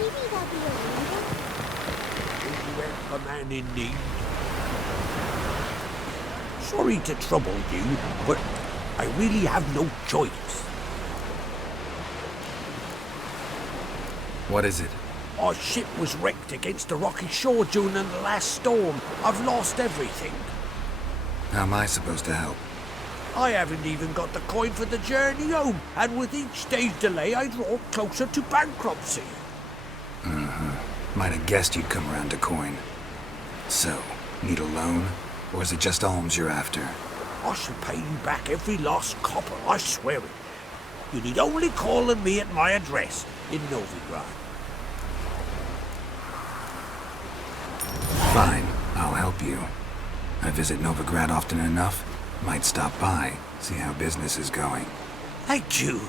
Maybe that'd be a window. Will you help a man in need? Sorry to trouble you, but I really have no choice. What is it? Our ship was wrecked against a rocky shore during the last storm. I've lost everything. How am I supposed to help? I haven't even got the coin for the journey home, and with each day's delay I draw closer to bankruptcy. Might have guessed you'd come around to coin. So, need a loan? Or is it just alms you're after? I shall pay you back every last copper, I swear it. You need only call on me at my address in Novigrad. Fine, I'll help you. I visit Novigrad often enough. Might stop by, see how business is going. Thank you.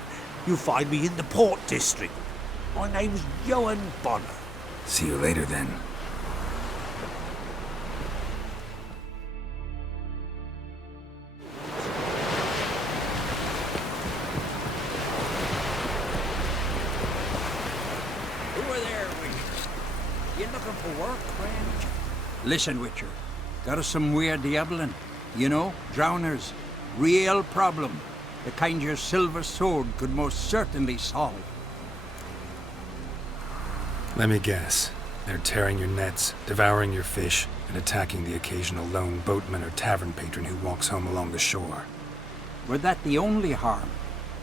You'll find me in the Port District. My name's Johan Bonner. See you later then. Who are there, Witcher? You looking for work, friend? Listen, Witcher. Got us some weird diabling. You know, drowners. Real problem. The kind your silver sword could most certainly solve. Let me guess. They're tearing your nets, devouring your fish, and attacking the occasional lone boatman or tavern patron who walks home along the shore. Were that the only harm?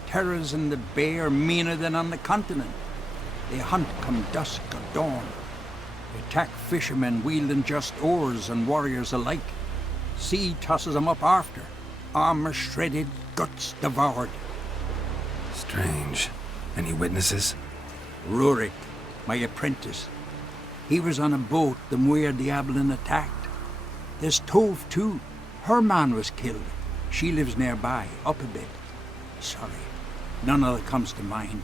Terrors in the bay are meaner than on the continent. They hunt come dusk or dawn. They attack fishermen wielding just oars and warriors alike. Sea tosses them up after. Armor shredded, guts devoured. Strange. Any witnesses? Rurik, my apprentice. He was on a boat the Muir Diablin attacked. There's Tove, too. Her man was killed. She lives nearby, up a bit. Sorry, none other comes to mind.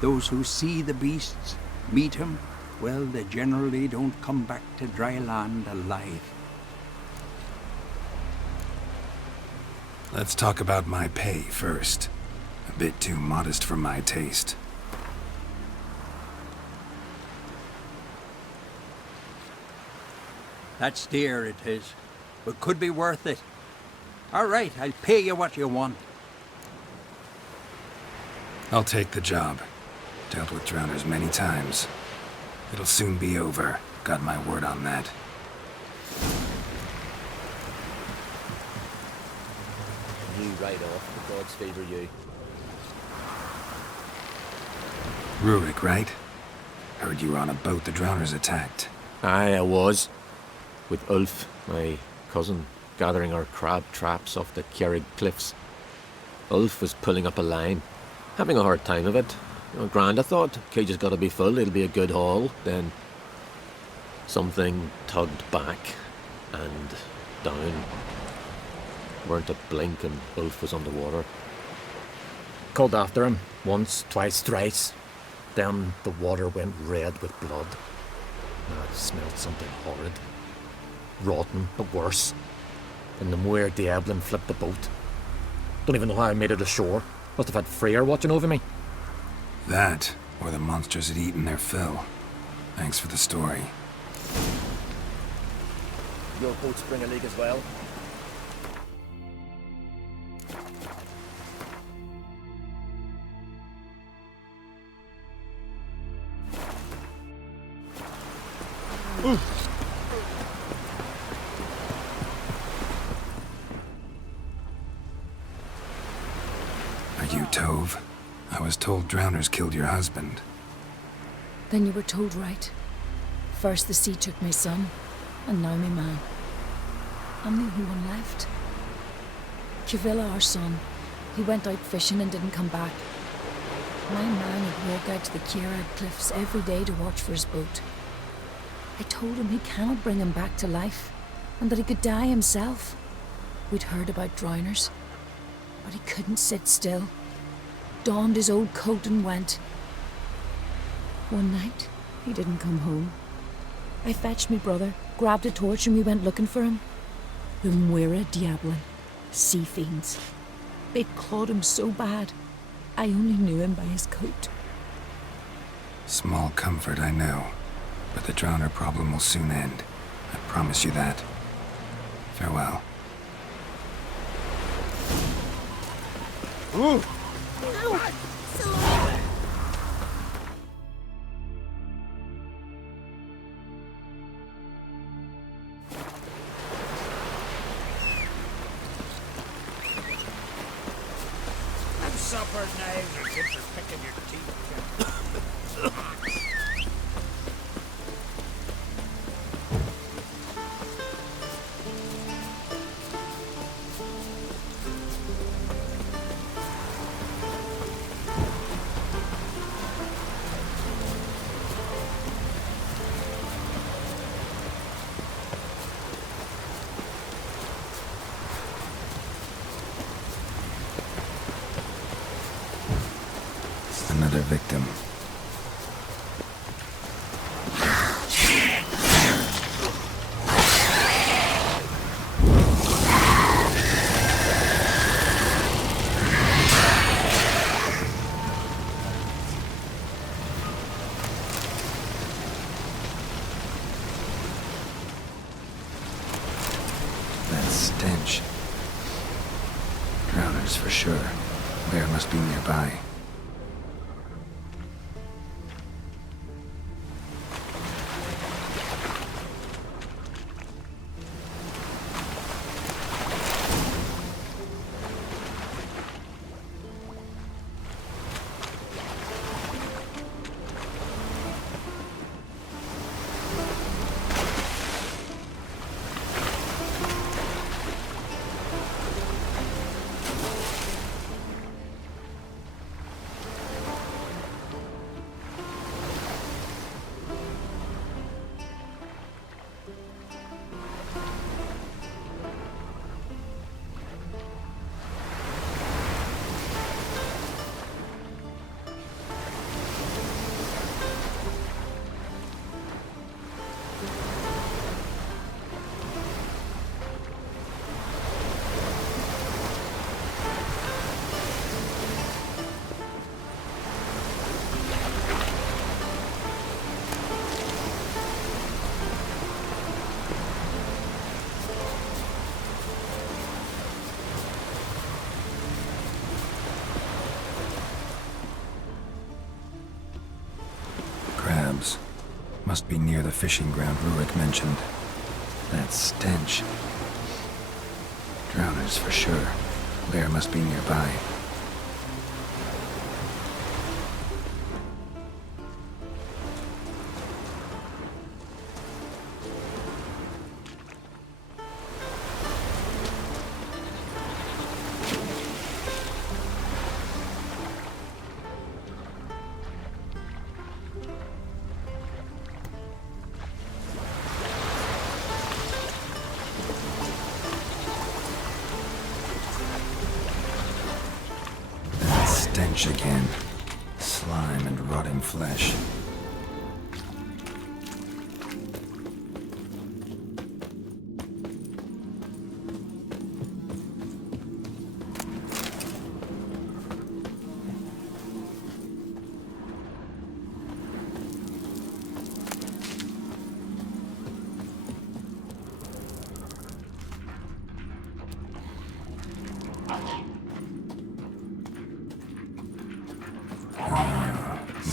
Those who see the beasts, meet him, well, they generally don't come back to dry land alive. Let's talk about my pay first. A bit too modest for my taste. That's dear, it is, but could be worth it. All right, I'll pay you what you want. I'll take the job. Dealt with drowners many times. It'll soon be over. Got my word on that. You right off, the gods favor you. Rurik, right? Heard you were on a boat the drowners attacked. Aye, I was. With Ulf, my cousin, gathering our crab traps off the Kjerrig cliffs. Ulf was pulling up a line, having a hard time of it. Grand, I thought. Cage has got to be full, it'll be a good haul. Then something tugged back and down. Weren't a blink and Ulf was underwater. Called after him, once, twice, thrice. Then the water went red with blood. I smelled something horrid. Rotten, but worse. And the Muir Diablin flipped the boat. Don't even know how I made it ashore. Must have had Freyr watching over me. That, or the monsters had eaten their fill. Thanks for the story. Your boats bring a leak as well. Are you Tove? I was told drowners killed your husband. Then you were told right. First the sea took my son, and now my man. I'm the only one left. Kjavilla, our son, he went out fishing and didn't come back. My man would walk out to the Kjerrig cliffs every day to watch for his boat. I told him he cannot bring him back to life, and that he could die himself. We'd heard about drowners, but he couldn't sit still. Donned his old coat and went. One night, he didn't come home. I fetched me brother, grabbed a torch, and we went looking for him. The Muir Diablin, sea fiends. They'd clawed him so bad, I only knew him by his coat. Small comfort, I know. But the drowner problem will soon end. I promise you that. Farewell. Ooh. Ow! Sorry. And supper now, you're good for picking your teeth. Another victim. That stench. Drowners for sure. Bear must be nearby. Crabs. Must be near the fishing ground Rurik mentioned. That stench. Drowners for sure. Bear must be nearby. Stench again. Slime and rotting flesh.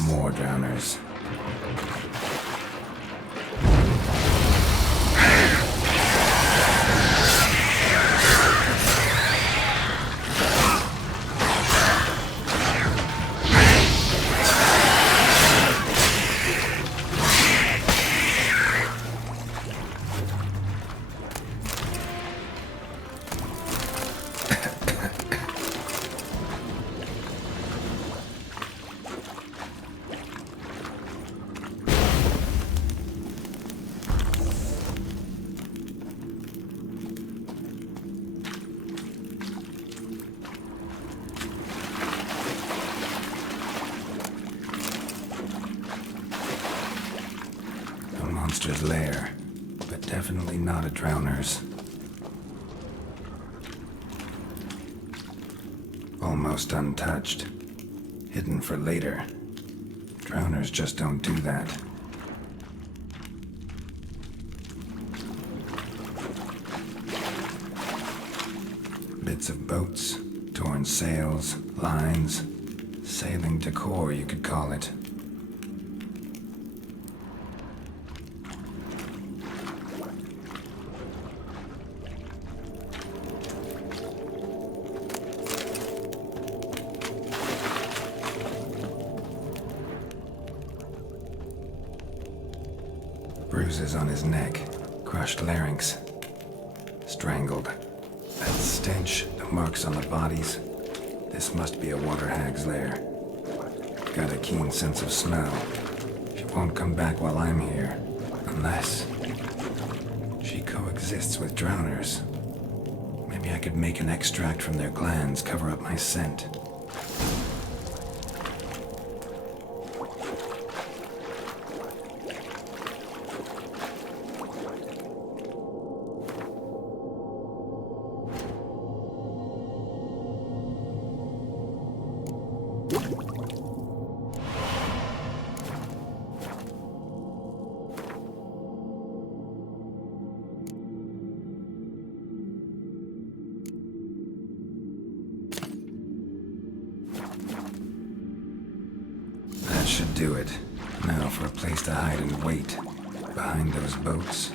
More drowners. Monster's lair, but definitely not a drowner's. Almost untouched. Hidden for later. Drowners just don't do that. Bits of boats, torn sails, lines, sailing decor, you could call it. Bruises on his neck, crushed larynx, strangled. That stench, the marks on the bodies. This must be a water hag's lair. Got a keen sense of smell. She won't come back while I'm here. Unless she coexists with drowners. Maybe I could make an extract from their glands cover up my scent. That should do it. Now for a place to hide and wait. Behind those boats.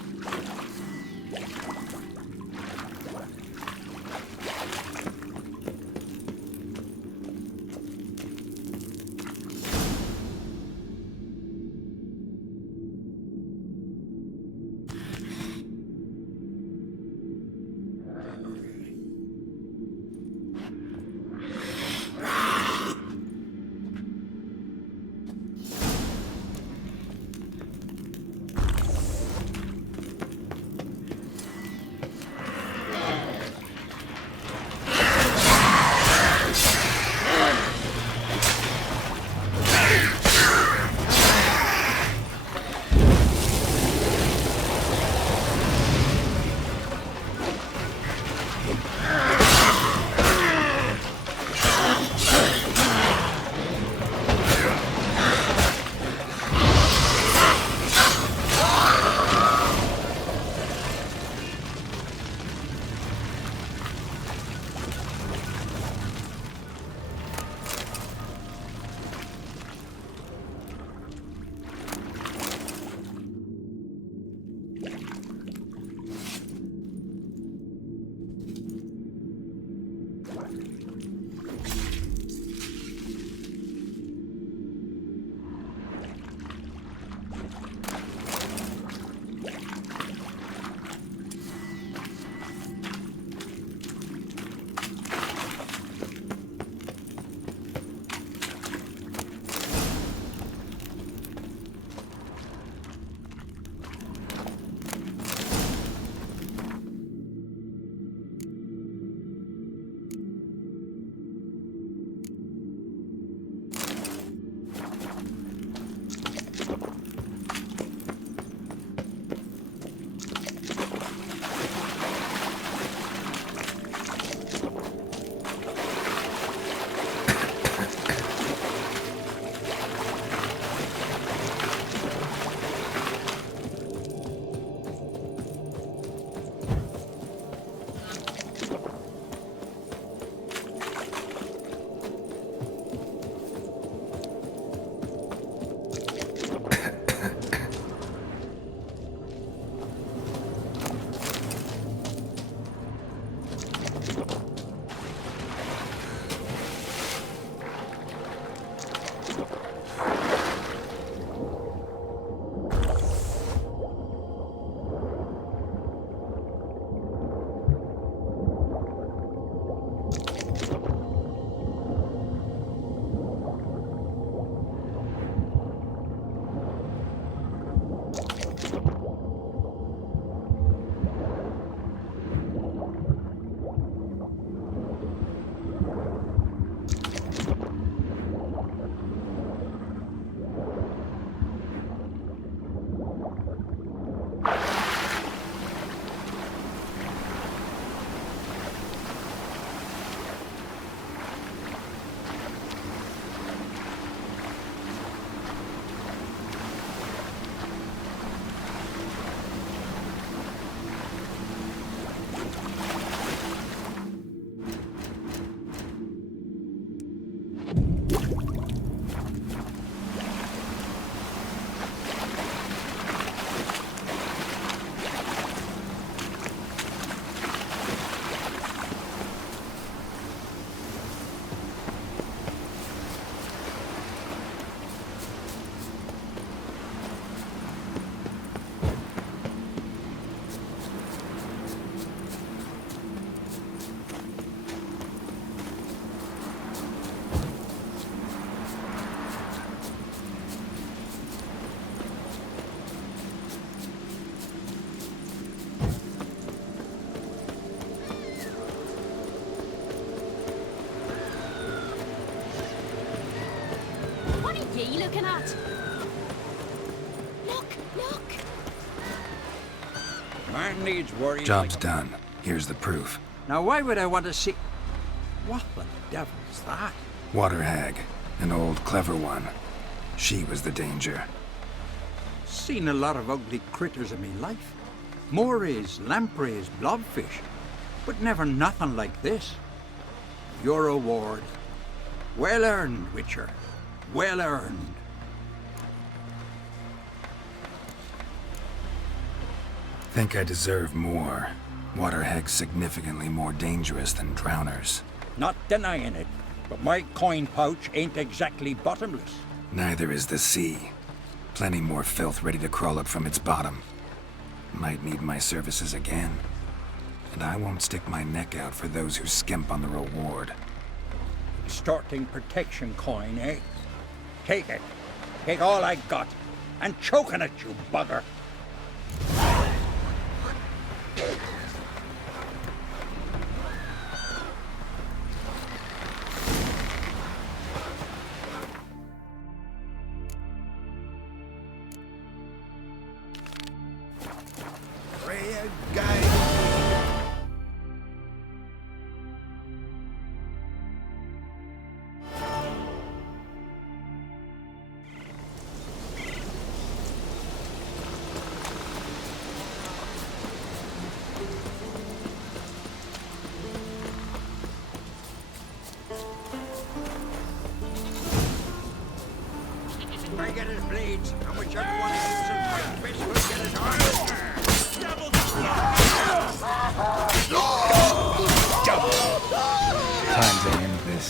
What ye looking at? Look, look! Man needs worrying. Job's done. Here's the proof. Now, why would I want to see... What the devil's that? Water hag. An old, clever one. She was the danger. Seen a lot of ugly critters in me life. Morays, lampreys, blobfish. But never nothing like this. Your reward. Well earned, Witcher. Well earned. Think I deserve more. Water hags significantly more dangerous than drowners. Not denying it, but my coin pouch ain't exactly bottomless. Neither is the sea. Plenty more filth ready to crawl up from its bottom. Might need my services again. And I won't stick my neck out for those who skimp on the reward. Extorting protection coin, eh? Take it. Take all I got. And choking at you, bugger. I get his blades, and whichever one he uses fight best will get his arm. Time to end this.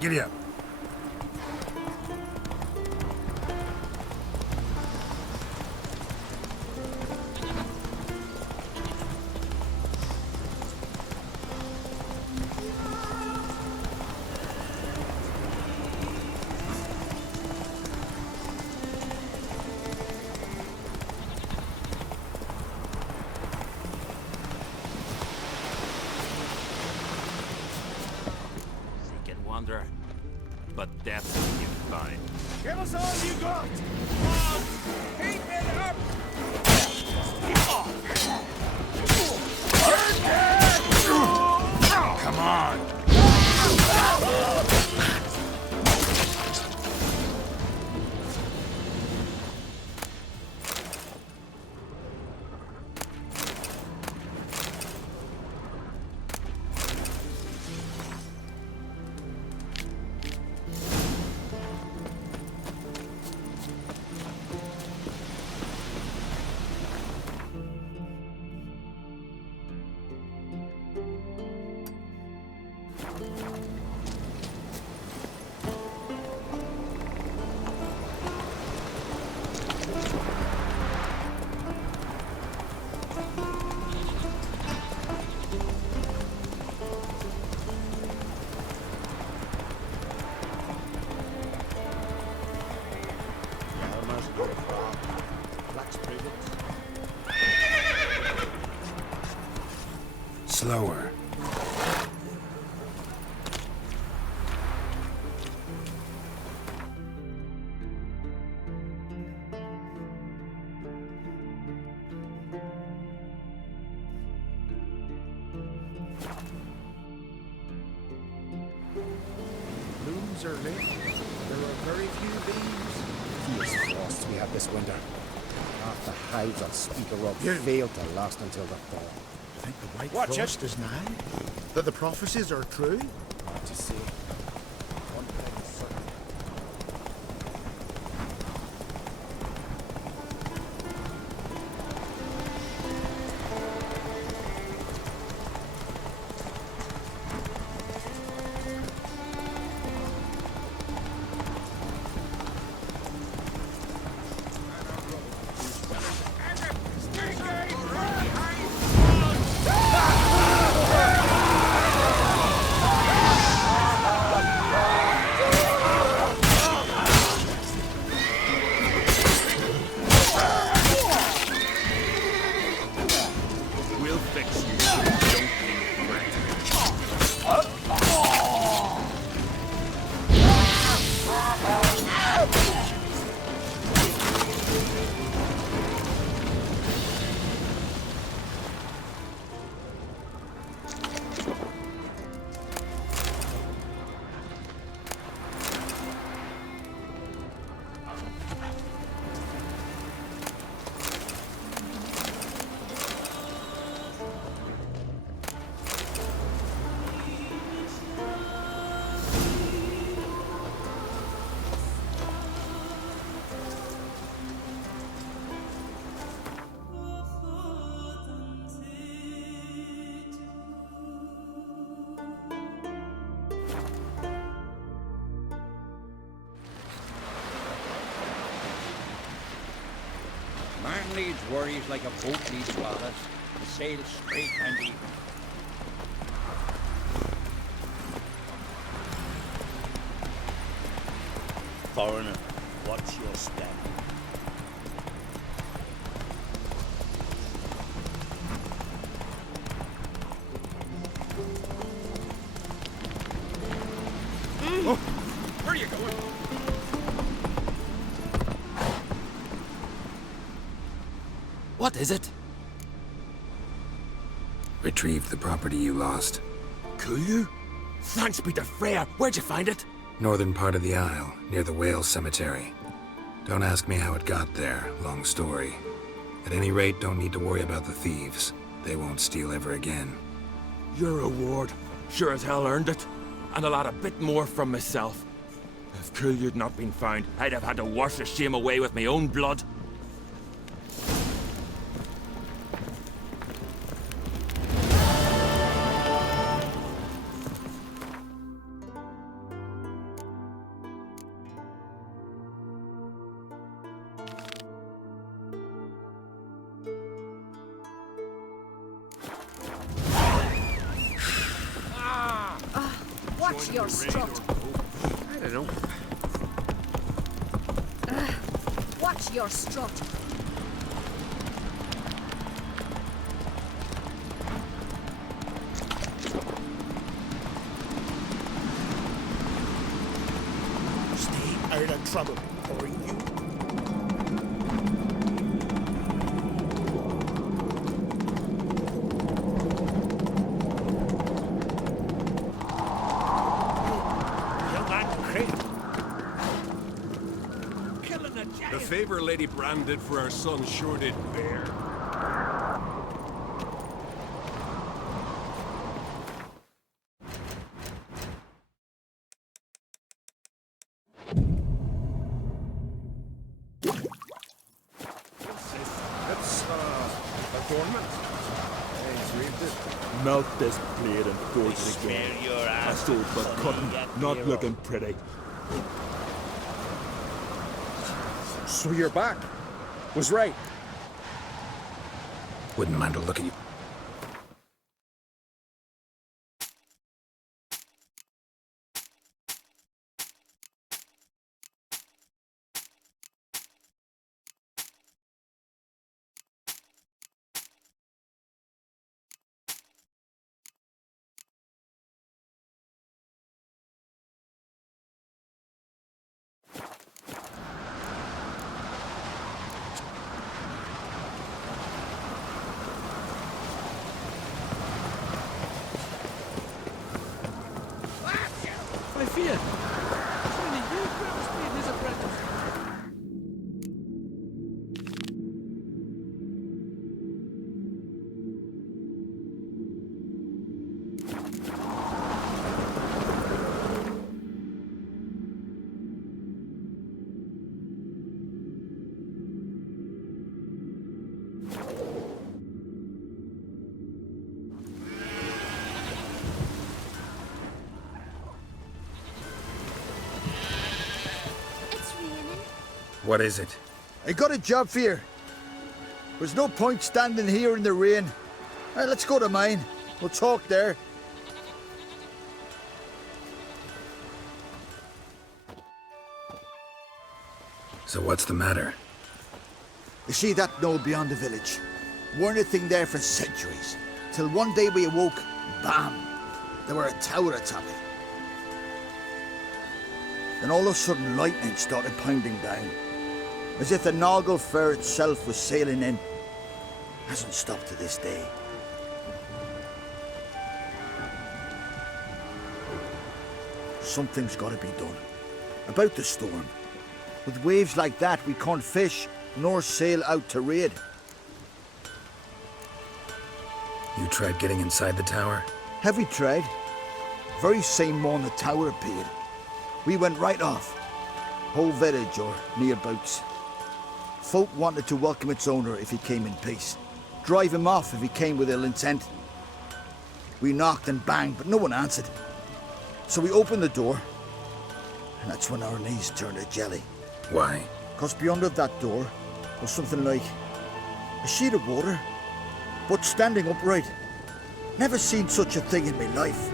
Giddy up. Seek and wander, but death you find. Give us all you got! Keep it up! Come on! certainly. There are very few bees. Fierce frosts we had this winter. Half the hives I'll speak of You- failed to last until the fall. I think the white Watch frost is nigh. That the prophecies are true. Hard to say. One thing is certain. We'll fix you. Don't be afraid. Man leads worries like a boat leads ballast. The sail straight and even. Foreigner, watch your step. Where are you going? What is it? Retrieved the property you lost. Kulyu? Thanks be to Freya. Where'd you find it? Northern part of the Isle, near the whale cemetery. Don't ask me how it got there, long story. At any rate, don't need to worry about the thieves. They won't steal ever again. Your reward sure as hell earned it. And I'll add a bit more from myself. If Kulyu'd not been found, I'd have had to wash the shame away with my own blood. Watch your strut. I don't know. Watch your strut. Stay out of trouble, or you. Young man, Craig. Killing a giant. The favor Lady Bran did for our son sure did bear. It's, adornment. Hey, read this. Melt this blade and forge it again. A sword for cutting, not looking pretty. So you're back. Was right. Wouldn't mind a look at you. I fear. What is it? I got a job for you. There's no point standing here in the rain. Let's go to mine. We'll talk there. So what's the matter? You see that knoll beyond the village? Weren't a thing there for centuries. Till one day we awoke, bam! There were a tower atop it. Then all of a sudden lightning started pounding down. As if the Noggle Fair itself was sailing in. Hasn't stopped to this day. Something's gotta be done. About the storm. With waves like that, we can't fish, nor sail out to raid. You tried getting inside the tower? Have we tried? Very same morning the tower appeared. We went right off. Whole village or nearabouts. Folk wanted to welcome its owner if he came in peace. Drive him off if he came with ill intent. We knocked and banged, but no one answered. So we opened the door, and that's when our knees turned to jelly. Why? 'Cause beyond of that door was something like a sheet of water, but standing upright. Never seen such a thing in my life.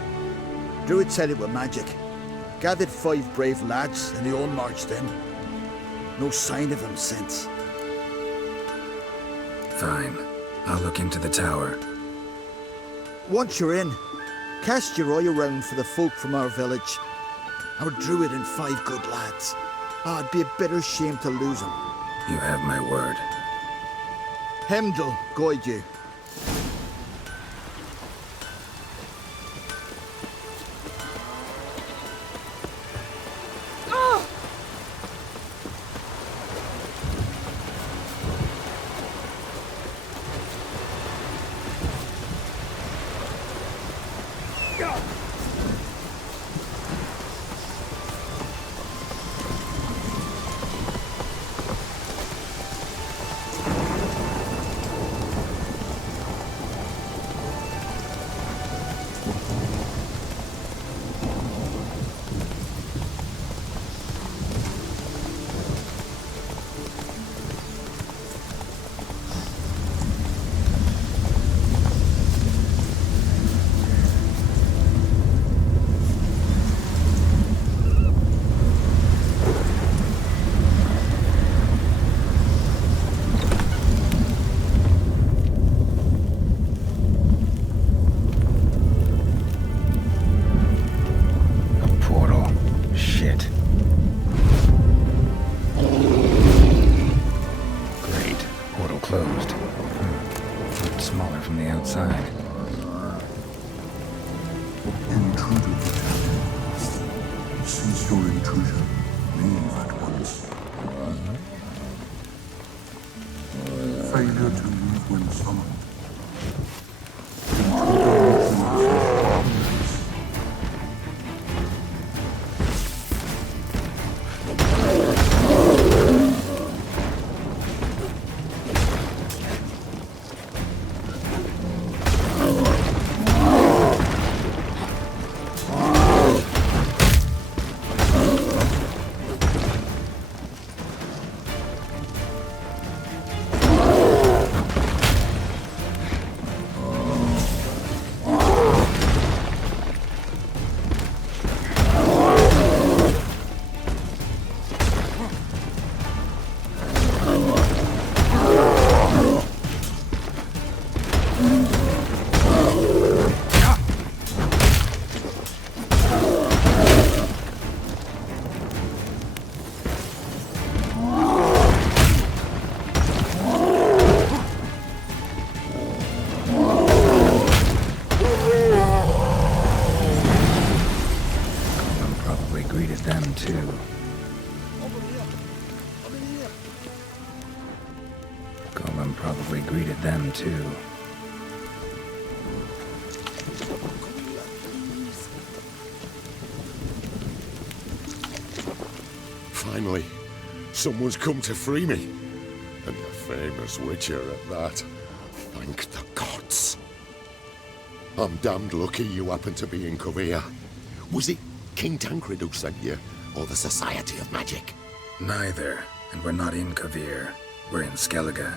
Druid said it were magic. Gathered 5 brave lads, and they all marched in. No sign of him since. Fine. I'll look into the tower. Once you're in, cast your eye around for the folk from our village. Our druid and 5 good lads. It'd be a bitter shame to lose them. You have my word. Hemdall guide you. Golem probably greeted them too. Finally, someone's come to free me. And a famous witcher at that. Thank the gods. I'm damned lucky you happen to be in Kovir. Was it King Tancred who sent you, or the Society of Magic? Neither. And we're not in Kovir. We're in Skellige.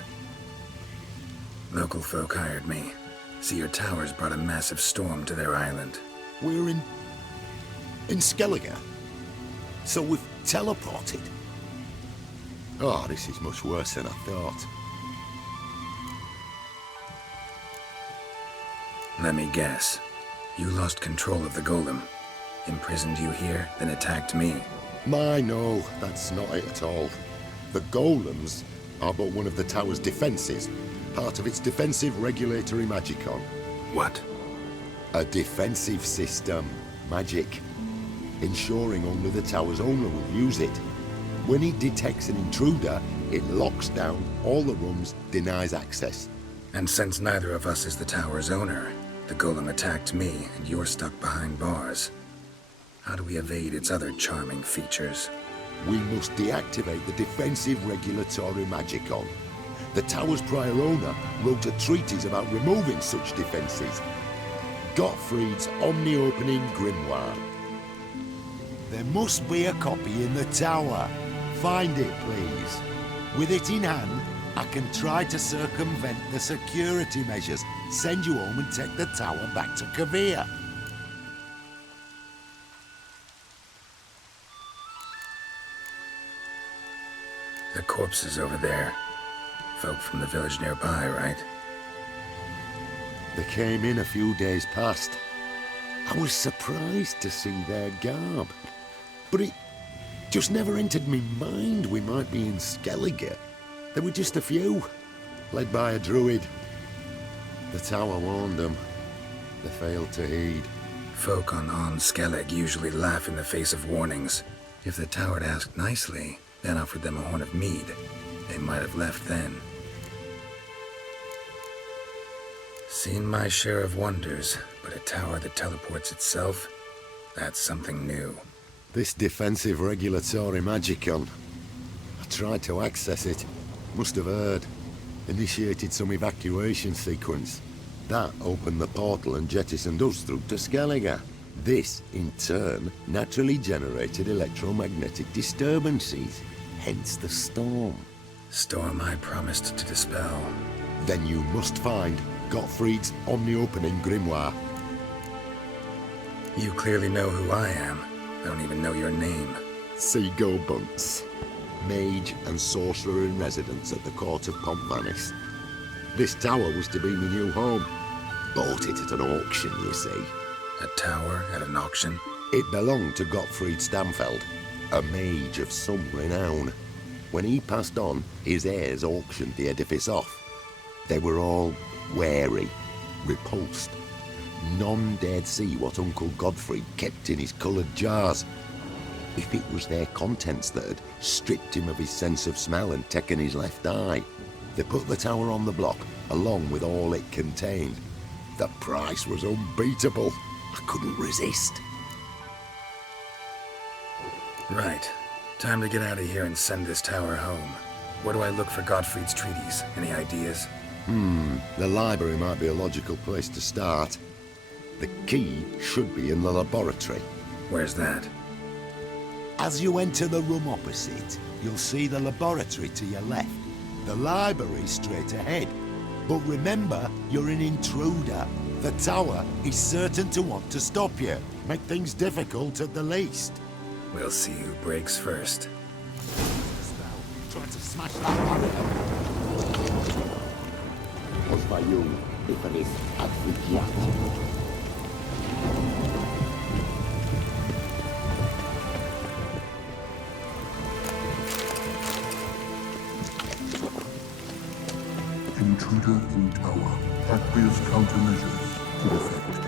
Local folk hired me. See, your towers brought a massive storm to their island. We're in Skellige? So we've teleported? Oh, this is much worse than I thought. Let me guess. You lost control of the golem. Imprisoned you here, then attacked me. No, that's not it at all. The golems are but one of the tower's defenses, part of its defensive regulatory magicon. What? A defensive system. Magic. Ensuring only the tower's owner will use it. When it detects an intruder, it locks down all the rooms, denies access. And since neither of us is the tower's owner, the golem attacked me, and you're stuck behind bars. How do we evade its other charming features? We must deactivate the defensive regulatory magicon. The tower's prior owner wrote a treatise about removing such defenses. Gottfried's Omni-Opening Grimoire. There must be a copy in the tower. Find it, please. With it in hand, I can try to circumvent the security measures, send you home and take the tower back to Kovir. The corpses over there. Folk from the village nearby, right? They came in a few days past. I was surprised to see their garb. But it just never entered me mind we might be in Skellige. There were just a few, led by a druid. The tower warned them. They failed to heed. Folk on Skellig usually laugh in the face of warnings. If the tower had asked nicely, then offered them a horn of mead, they might have left then. Seen my share of wonders, but a tower that teleports itself, that's something new. This defensive regulatory magicon. I tried to access it. Must have heard. Initiated some evacuation sequence. That opened the portal and jettisoned us through to Skellige. This, in turn, naturally generated electromagnetic disturbances. Hence the storm. Storm I promised to dispel. Then you must find Gottfried's Omni-Opening Grimoire. You clearly know who I am. I don't even know your name. Seago Bunce. Mage and sorcerer in residence at the court of Pontvanis. This tower was to be my new home. Bought it at an auction, you see. A tower at an auction? It belonged to Gottfried Stamfeld, a mage of some renown. When he passed on, his heirs auctioned the edifice off. They were all wary, repulsed. None dared see what Uncle Godfrey kept in his coloured jars. If it was their contents that had stripped him of his sense of smell and taken his left eye, they put the tower on the block, along with all it contained. The price was unbeatable. I couldn't resist. Right. Time to get out of here and send this tower home. Where do I look for Gottfried's treaties? Any ideas? The library might be a logical place to start. The key should be in the laboratory. Where's that? As you enter the room opposite, you'll see the laboratory to your left. The library straight ahead. But remember, you're an intruder. The tower is certain to want to stop you. Make things difficult at the least. We'll see who breaks first. Trying to smash that barrier. Pozwolił wyprysk adwykiacji. Intruder in tower. Aqueous countermeasures to effect.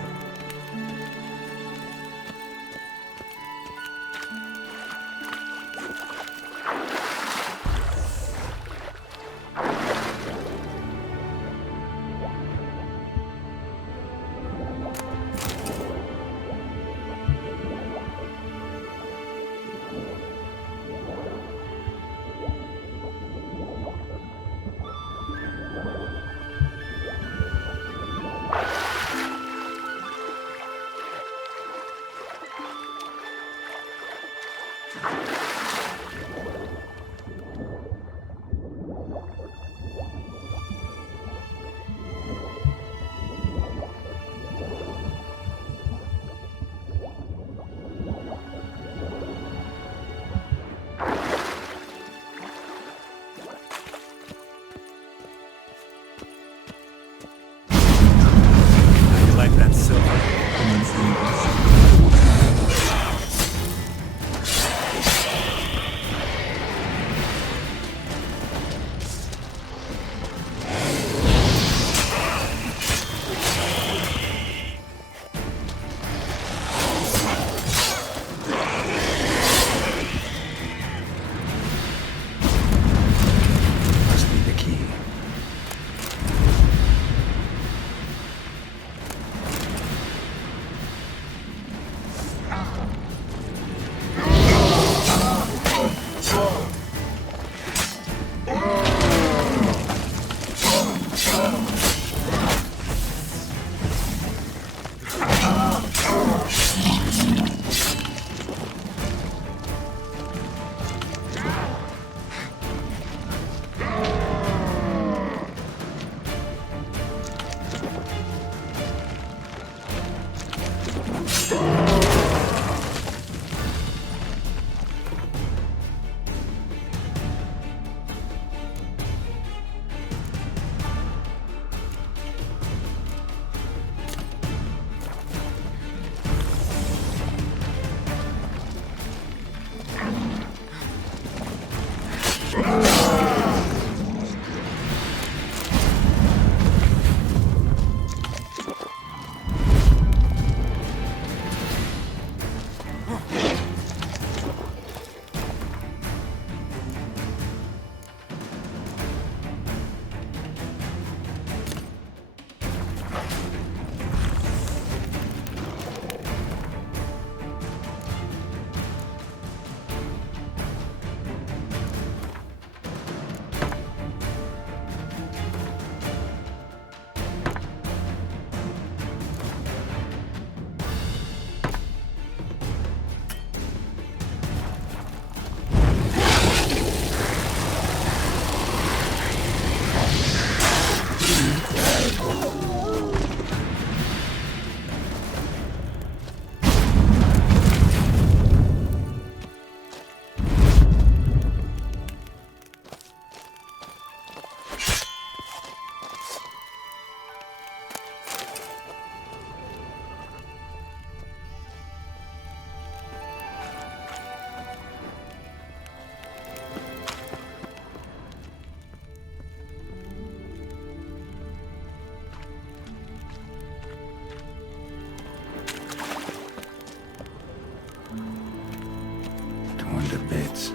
Torn to bits.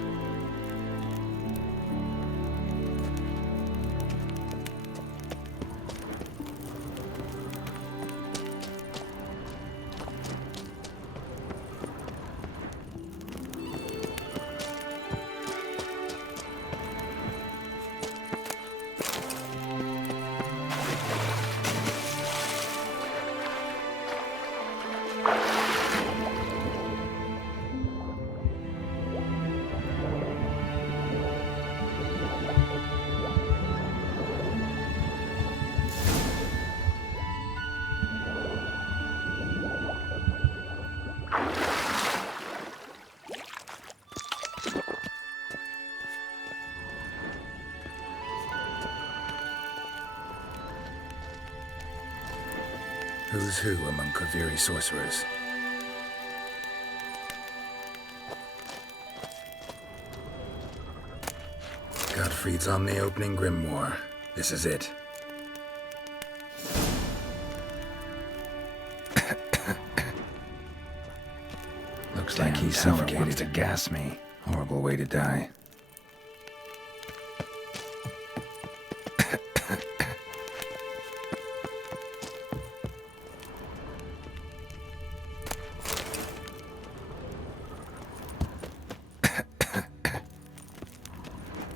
Who's who among Kaviri sorcerers? Gottfried's Omni-Opening Grimoire. This is it. Looks like he suffocated to gas me. Horrible way to die.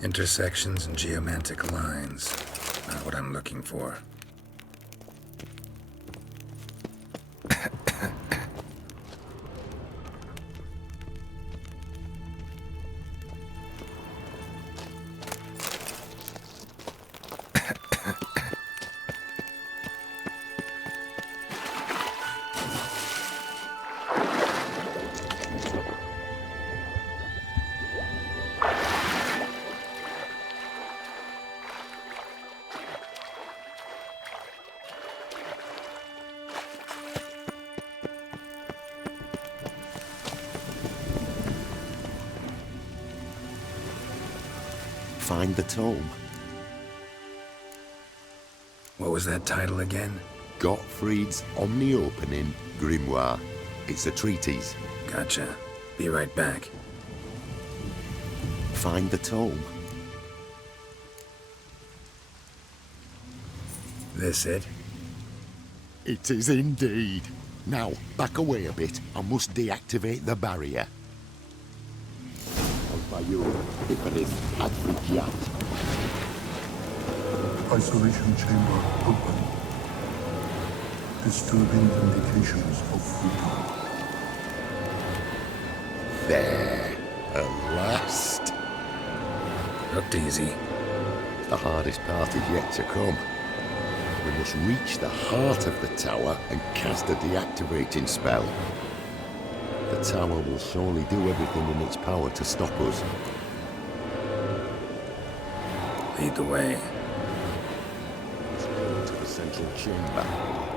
Intersections and geomantic lines. Not what I'm looking for. Find the tome. What was that title again? Gottfried's Omni-Opening Grimoire. It's a treatise. Gotcha. Be right back. Find the tome. This it? It is indeed. Now, back away a bit. I must deactivate the barrier. Isolation chamber open. Disturbing indications of freedom. There. At last. Looked easy. The hardest part is yet to come. We must reach the heart of the tower and cast a deactivating spell. The tower will surely do everything in its power to stop us. Lead the way. Let's go to the central chamber.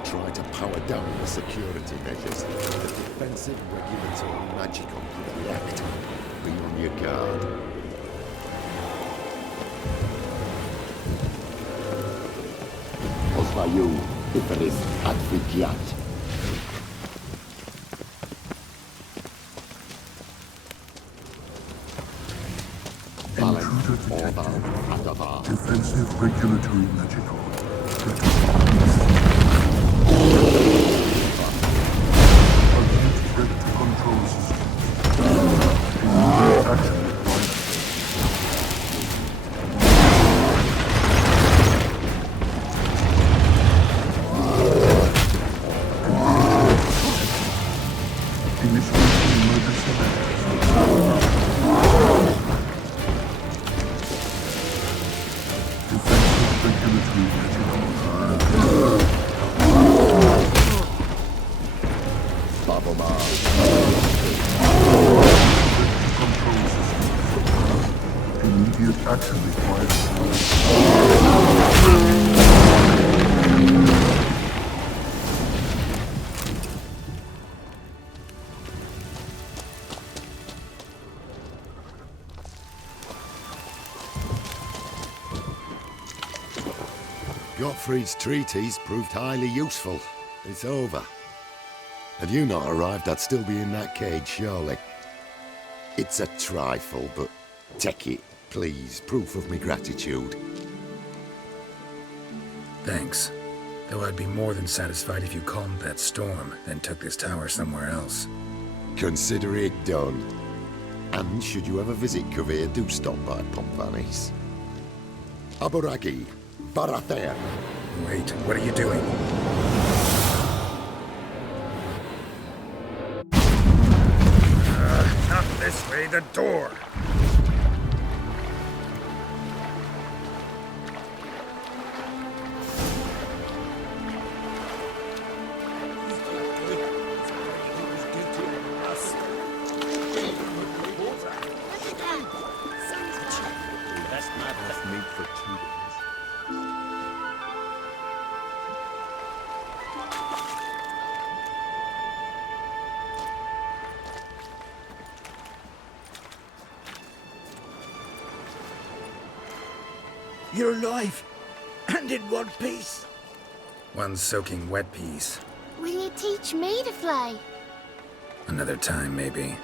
Try to power down the security measures. The defensive regulatory magicon could react. Be on your guard. Osvayu, Iferis, Advigiat. Intruder detected. Defensive regulatory magical. Acute threat to control system. Immediate action required. Initiating emergency measures. Defensive regulatory magical. Babomar. Control system. Immediate action required. Gottfried's treatise proved highly useful. It's over. Had you not arrived, I'd still be in that cage, surely. It's a trifle, but take it, please. Proof of me gratitude. Thanks. Though I'd be more than satisfied if you calmed that storm, then took this tower somewhere else. Consider it done. And should you ever visit Kovir, do stop by Pompanis. Aboragi, Barather. Wait, what are you doing? Not this way, the door! Best map left meat for 2 days. You're alive, and in one piece. One soaking wet piece. Will you teach me to fly? Another time, maybe.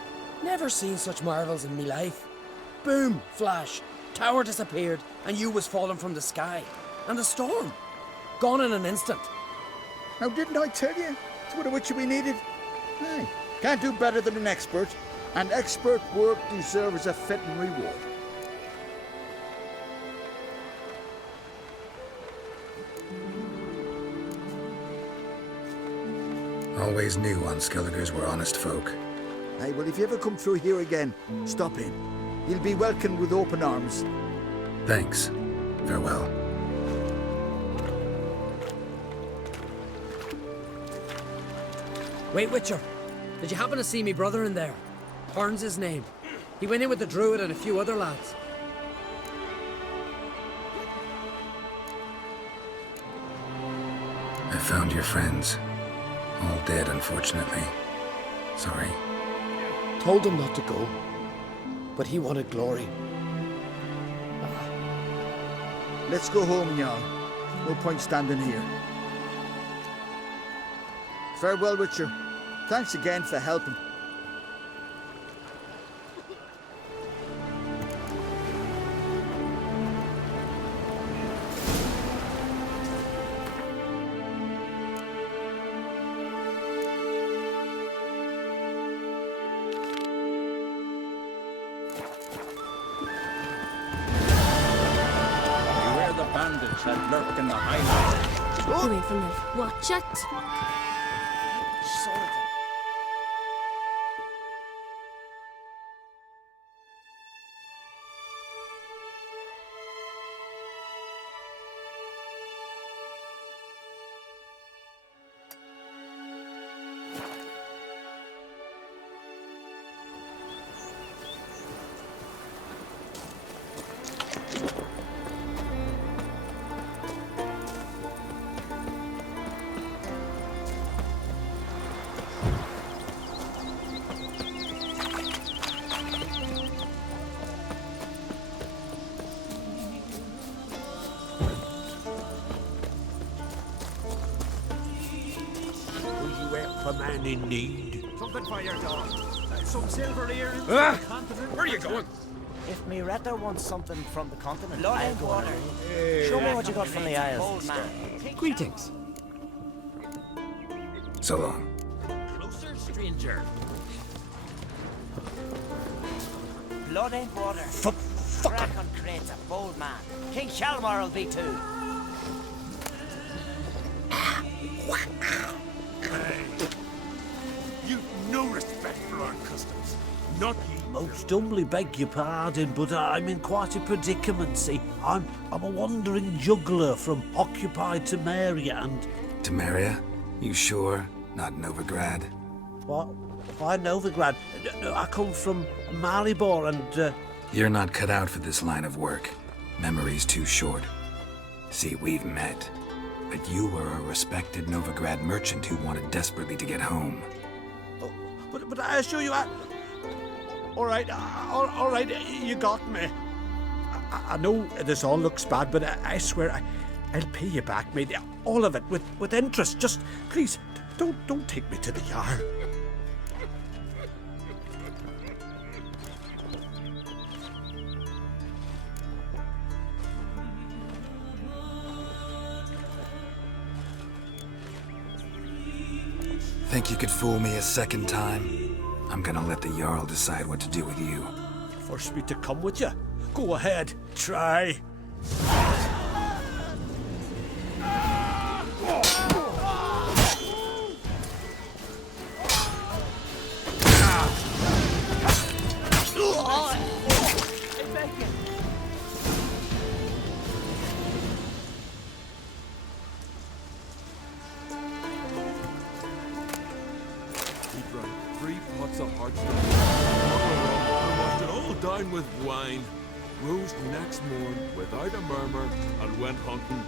Never seen such marvels in me life. Boom, flash, tower disappeared, and you was falling from the sky. And the storm, gone in an instant. Now, didn't I tell you? It's what a witcher we needed. Hey, can't do better than an expert. And expert work deserves a fitting reward. Always knew Unskelligers were honest folk. Hey, well, if you ever come through here again, stop in. You'll be welcomed with open arms. Thanks. Farewell. Wait, Witcher, did you happen to see me brother in there? Horn's his name. He went in with the druid and a few other lads. I found your friends. All dead, unfortunately. Sorry. Told him not to go, but he wanted glory. Let's go home, Jarl. No point standing here. Farewell, Witcher. Thanks again for helping. that lurk in the highlands. Get away from Liv. Watch it. A man in need. Something for your dog. Some silver earrings Ah! from the continent. Where are you going? If me Retta wants something from the continent, Blood I'll and go water. on. Show me what you got from the Isles. Greetings. So long. Closer, stranger. Blood ain't water. Crack on crates, a bold man. King Shalmar will be too. You've no respect for our customs. Not ye. Most humbly beg your pardon, but I'm in quite a predicament, see. I'm a wandering juggler from occupied Temeria and... Temeria? You sure? Not Novigrad? What? Why Novigrad? No, I come from Maribor and... You're not cut out for this line of work. Memory's too short. See, we've met. But you were a respected Novigrad merchant who wanted desperately to get home. But I assure you, all right, you got me. I know this all looks bad, but I swear I'll pay you back, mate. All of it, with interest. Just, please, don't take me to the yard. Think you could fool me a second time? I'm gonna let the Jarl decide what to do with you. Force me to come with you? Go ahead, try. With wine, rose next morn without a murmur and went hunting